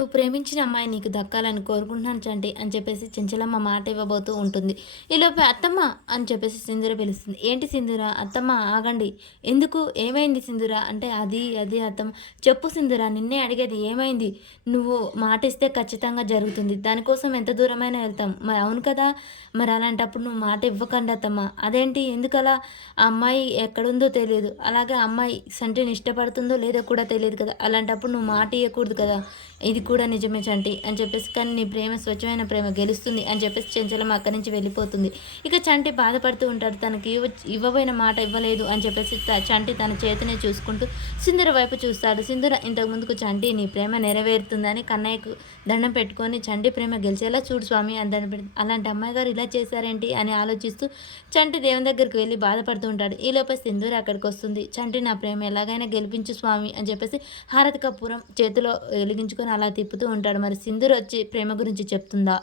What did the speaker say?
నువ్వు ప్రేమించిన అమ్మాయి నీకు దక్కాలని కోరుకుంటున్నాను చంటి అని చెప్పేసి చెంచలమ్మ మాట ఇవ్వబోతూ ఉంటుంది. ఈలోపే అత్తమ్మ అని చెప్పేసి సింధూర పిలుస్తుంది. ఏంటి సింధూర? అత్తమ్మ ఆగండి. ఎందుకు? ఏమైంది సింధూర? అంటే అది అత్తమ్మ. చెప్పు సింధూర నిన్నే అడిగేది ఏమైంది? నువ్వు మాటిస్తే ఖచ్చితంగా జరుగుతుంది. దానికోసం ఎంత దూరమైనా వెళ్తాం. మరి అవును కదా! మరి అలాంటప్పుడు నువ్వు మాట ఇవ్వకండి అత్తమ్మ. అదేంటి ఎందుకలా? ఆ అమ్మాయి ఎక్కడుందో తెలీదు. అలాగే ఆ అమ్మాయి సంటిని ఇష్టపడుతుందో లేదో కూడా తెలీదు కదా! అలాంటప్పుడు నువ్వు మాట ఇయ్యకూడదు కదా! ఇది కూడా నిజమే చంటి అని చెప్పేసి, కానీ నీ ప్రేమ స్వచ్ఛమైన ప్రేమ గెలుస్తుంది అని చెప్పేసి చెంచలమ్మ అక్కడి నుంచి వెళ్ళిపోతుంది. ఇక చంటి బాధపడుతూ ఉంటాడు. తనకి ఇవ్వబోయిన మాట ఇవ్వలేదు అని చెప్పేసి చంటి తన చేతిని చూసుకుంటూ సింధూర వైపు చూస్తాడు. సింధూర ఇంతకు ముందుకు చంటి నీ ప్రేమ నెరవేరుతుందని కన్నయ్యకు దండం పెట్టుకొని చంటి ప్రేమ గెలిచేలా చూడు స్వామి అని దండం పెట్టి, అలాంటి అమ్మాయి గారు ఇలా చేశారేంటి అని ఆలోచిస్తూ చంటి దేవుని దగ్గరికి వెళ్ళి బాధపడుతూ ఉంటాడు. ఈలోపే సింధూర అక్కడికి వస్తుంది. చంటి నా ప్రేమ ఎలాగైనా గెలిపించు స్వామి అని చెప్పేసి హారతి కర్పూరం చేతిలో వెలిగించుకొని అలా తిప్పుతూ ఉంటాడు. మరి సింధూర వచ్చి ప్రేమ గురించి చెప్తుందా?